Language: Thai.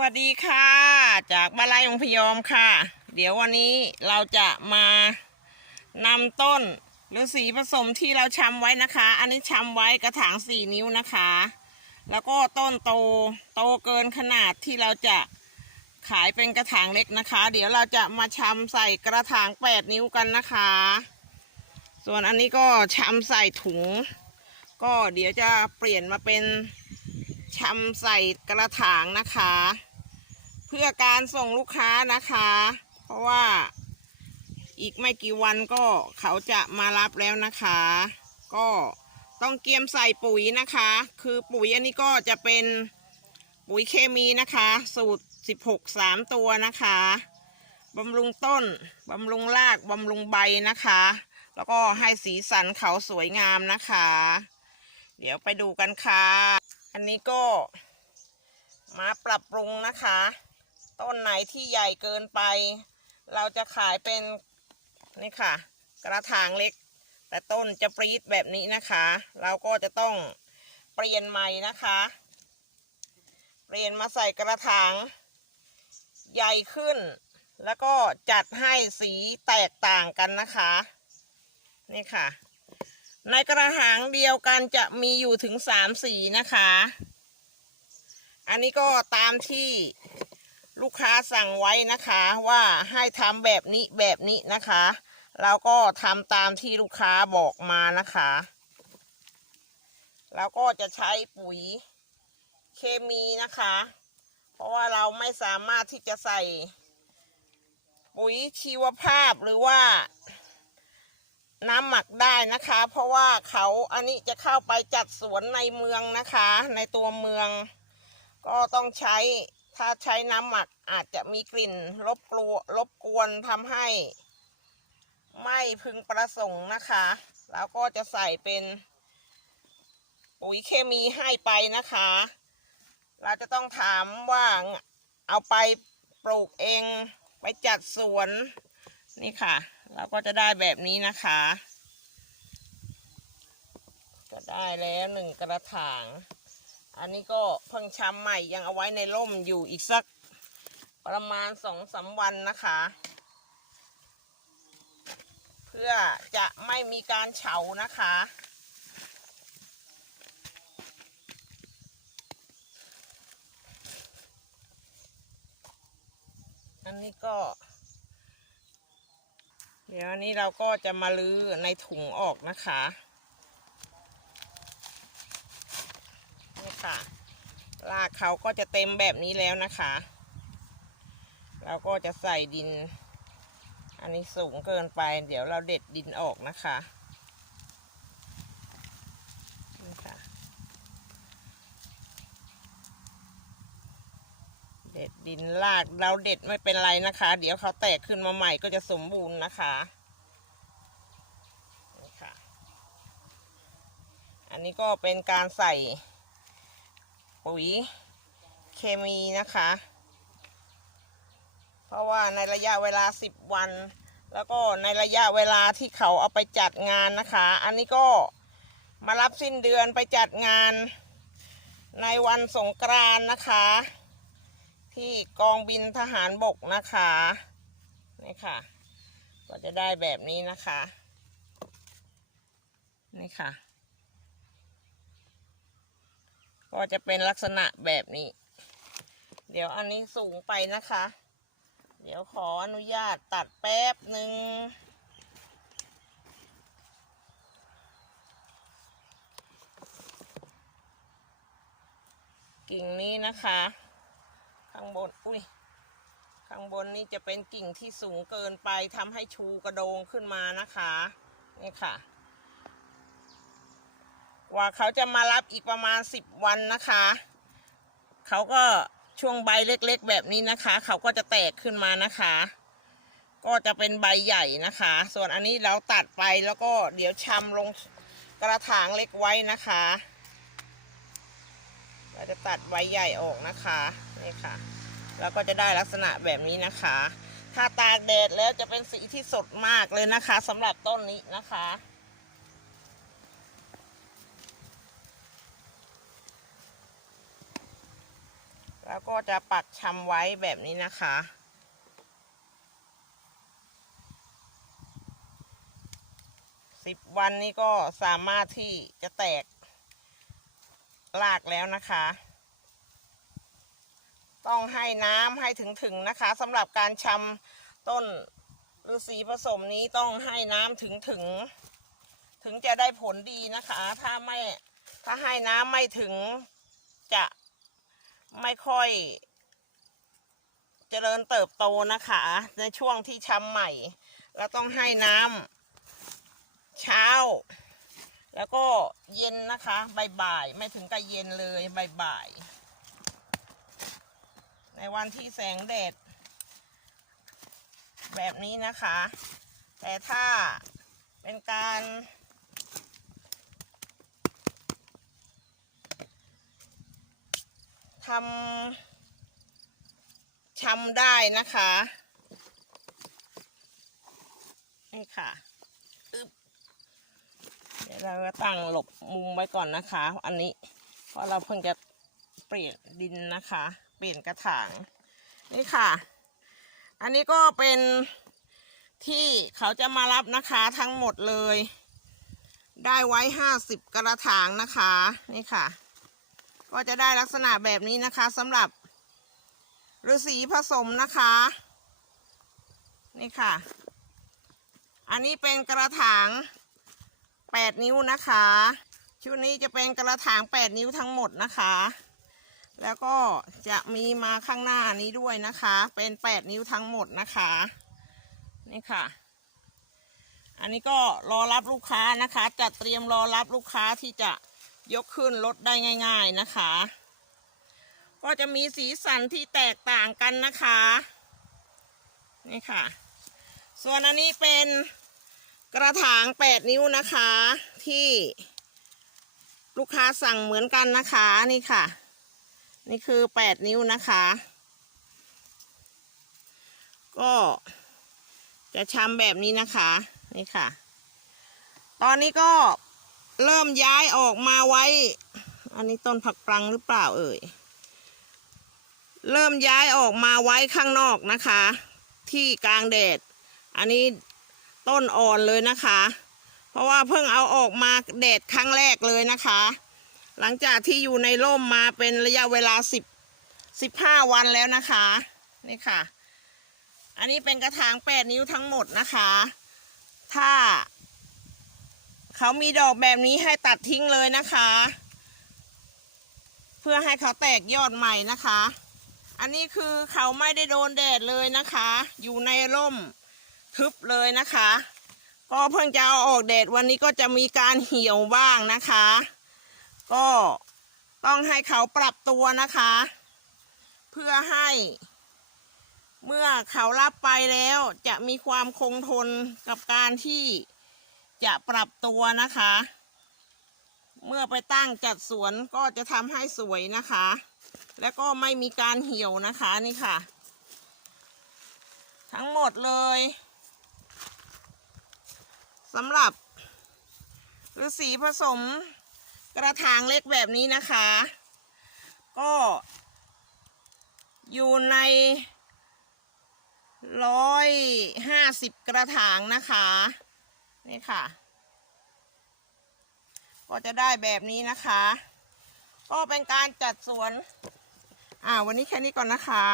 วัสดีค่ะ จากบ้านไร่องพยอมค่ะ เดี๋ยววันนี้เราจะมานำต้นหรือสีผสมที่เราชำไว้นะคะ อันนี้ชำไว้กระถางสี่นิ้วนะคะ แล้วก็ต้นโตโตเกินขนาดที่เราจะขายเป็นกระถางเล็กนะคะ เดี๋ยวเราจะมาชำใส่กระถางแปดนิ้วกันนะคะ ส่วนอันนี้ก็ชำใส่ถุง ก็เดี๋ยวจะเปลี่ยนมาเป็น ชำใส่กระถางนะคะ เพื่อการส่งลูกค้านะคะ เพราะว่าอีกไม่กี่วันก็เขาจะมารับแล้วนะคะ ก็ต้องเกียมใส่ปุ๋ยนะคะ คือปุ๋ยอันนี้ก็จะเป็นปุ๋ยเคมีนะคะ สูตร 16 3 ตัวนะคะบำรุงต้นบำรุงรากบำรุงใบนะคะ แล้วก็ให้สีสันเขาสวยงามนะคะ เดี๋ยวไปดูกันค่ะ อันนี้ก็มาปรับปรุงนะคะ ต้นไหนที่ใหญ่เกินไป เราจะขายเป็นนี่ค่ะ กระถางเล็ก แต่ต้นจะปรีดแบบนี้นะคะ เราก็จะต้องเปลี่ยนใหม่นะคะ เปลี่ยนมาใส่กระถางใหญ่ขึ้น แล้วก็จัดให้สีแตกต่างกันนะคะ นี่ค่ะ ในกระถางเดียวกันจะมีอยู่ถึงสามสีนะคะ อันนี้ก็ตามที่ลูกค้าสั่งไว้นะคะว่าให้ทำแบบนี้แบบนี้นะคะ เราก็ทำตามที่ลูกค้าบอกมานะคะแล้วก็จะใช้ปุ๋ยเคมีนะคะ เพราะว่าเราไม่สามารถที่จะใส่ ปุ๋ยชีวภาพหรือว่า น้ำหมักได้นะคะ เพราะว่าเขาอันนี้จะเข้าไปจัดสวนในเมืองนะคะ ในตัวเมือง ก็ต้องใช้ถ้าใช้น้ำหมักอาจจะมีกลิ่นรบกลัวรบกวนทำให้ ไม่พึงประสงค์นะคะ แล้วก็จะใส่เป็นปุ๋ยเคมีให้ไปนะคะ เราจะต้องถามว่าเอาไปปลูกเองไปจัดสวนนี่ค่ะ เราก็จะได้แบบนี้นะคะ ก็ได้แล้วหนึ่งกระถาง อันนี้ก็เพิ่งช้ำใหม่ยังเอาไว้ในร่มอยู่อีกสักประมาณสองสามวันนะคะ เพื่อจะไม่มีการเฉานะคะ อันนี้ก็ เดี๋ยวนี้เราก็จะมาลื้อในถุงออกนะคะนี่ค่ะลากเขาก็จะเต็มแบบนี้แล้วนะคะ เราก็จะใส่ดิน อันนี้สูงเกินไป เดี๋ยวเราเด็ดดินออกนะคะนี่ค่ะ เด็ดดินรากเราเด็ดไม่เป็นไรนะคะ เดี๋ยวเขาแตกขึ้นมาใหม่ก็จะสมบูรณ์นะคะนี่ค่ะ อันนี้ก็เป็นการใส่ปุ๋ยเคมีนะคะ เพราะว่าในระยะเวลา 10 วัน แล้วก็ในระยะเวลาที่เขาเอาไปจัดงานนะคะ อันนี้ก็มารับสิ้นเดือนไปจัดงานในวันสงกรานต์นะคะ ที่กองบินทหารบกนะคะนี่ค่ะ ก็จะได้แบบนี้นะคะนี่ค่ะ ก็จะเป็นลักษณะแบบนี้ เดี๋ยวอันนี้สูงไปนะคะ เดี๋ยวขออนุญาตตัดแป๊บหนึ่งกิ่งนี้นะคะ ข้างบน อุ้ย ข้างบนนี้จะเป็นกิ่งที่สูงเกินไปทำให้ชูกระโดงขึ้นมานะคะ นี่ค่ะ กว่าเขาจะมารับอีกประมาณสิบวันนะคะ เขาก็ช่วงใบเล็กๆ แบบนี้นะคะ เขาก็จะแตกขึ้นมานะคะ ก็จะเป็นใบใหญ่นะคะ ส่วนอันนี้เราตัดไปแล้วก็เดี๋ยวชำลงกระถางเล็กไว้นะคะ เราจะตัดใบใหญ่ออกนะคะ นี่ค่ะแล้วก็จะได้ลักษณะแบบนี้นะคะ ถ้าตากแดดแล้วจะเป็นสีที่สดมากเลยนะคะสำหรับต้นนี้นะคะแล้วก็จะปักชำไว้แบบนี้นะคะ สิบวันนี้ก็สามารถที่จะแตกรากแล้วนะคะ ต้องให้น้ำให้ถึงๆนะคะสำหรับการชำต้นฤาษีผสมนี้ต้องให้น้ำถึงๆถึงจะได้ผลดีนะคะ ถ้าไม่ถ้าให้น้ำไม่ถึงจะไม่ค่อย เจริญเติบโตนะคะ ในช่วงที่ชำใหม่ เราต้องให้น้ำเช้า แล้วก็เย็นนะคะบ่ายๆไม่ถึงกับเย็นเลยบ่ายๆ ในวันที่แสงแดด แบบนี้นะคะ แต่ถ้าเป็นการทำชำได้นะคะนี่ค่ะอึบเดี๋ยวเราก็ตั้งหลบมุมไว้ก่อนนะคะ อันนี้ เพราะเราเพิ่งจะเปลี่ยนดินนะคะ เปลี่ยนกระถางนี่ค่ะ อันนี้ก็เป็นที่เขาจะมารับนะคะทั้งหมดเลย ได้ไว้ห้าสิบกระถางนะคะนี่ค่ะ ก็จะได้ลักษณะแบบนี้นะคะสำหรับฤาษีผสมนะคะ นี่ค่ะ อันนี้เป็นกระถางแปดนิ้วนะคะ ชุดนี้จะเป็นกระถางแปดนิ้วทั้งหมดนะคะ แล้วก็จะมีมาข้างหน้านี้ด้วยนะคะ เป็นแปดนิ้วทั้งหมดนะคะ นี่ค่ะ อันนี้ก็รอรับลูกค้านะคะ จัดเตรียมรอรับลูกค้าที่จะยกขึ้นรถได้ง่าย ๆนะคะ ก็จะมีสีสันที่แตกต่างกันนะคะ นี่ค่ะ ส่วนอันนี้เป็นกระถางแปดนิ้วนะคะที่ลูกค้าสั่งเหมือนกันนะคะนี่ค่ะ นี่คือแปดนิ้วนะคะ ก็จะชำแบบนี้นะคะ นี่ค่ะ ตอนนี้ก็เริ่มย้ายออกมาไว้ อันนี้ต้นผักปรังหรือเปล่าเอ่ย เริ่มย้ายออกมาไว้ข้างนอกนะคะ ที่กลางแดด อันนี้ต้นอ่อนเลยนะคะ เพราะว่าเพิ่งเอาออกมาแดดครั้งแรกเลยนะคะ หลังจากที่อยู่ในร่มมาเป็นระยะเวลาสิบสิบห้าวันแล้วนะคะ นี่ค่ะ อันนี้เป็นกระถางแปดนิ้วทั้งหมดนะคะ ถ้า เขามีดอกแบบนี้ให้ตัดทิ้งเลยนะคะ เพื่อให้เขาแตกยอดใหม่นะคะ อันนี้คือเขาไม่ได้โดนแดดเลยนะคะ อยู่ในร่มทึบเลยนะคะ ก็เพิ่งจะเอาออกแดดวันนี้ก็จะมีการเหี่ยวบ้างนะคะ ต้องให้เขาปรับตัวนะคะ เพื่อให้ เมื่อเขารับไปแล้วจะมีความคงทนกับการที่จะปรับตัวนะคะ เมื่อไปตั้งจัดสวนก็จะทำให้สวยนะคะ แล้วก็ไม่มีการเหี่ยวนะคะนี่ค่ะ ทั้งหมดเลยสำหรับฤาษีผสม กระถางเล็กแบบนี้นะคะ ก็อยู่ในร้อยห้าสิบกระถางนะคะนี่ค่ะ ก็จะได้แบบนี้นะคะ ก็เป็นการจัดสวนอ่าวันนี้แค่นี้ก่อนนะคะ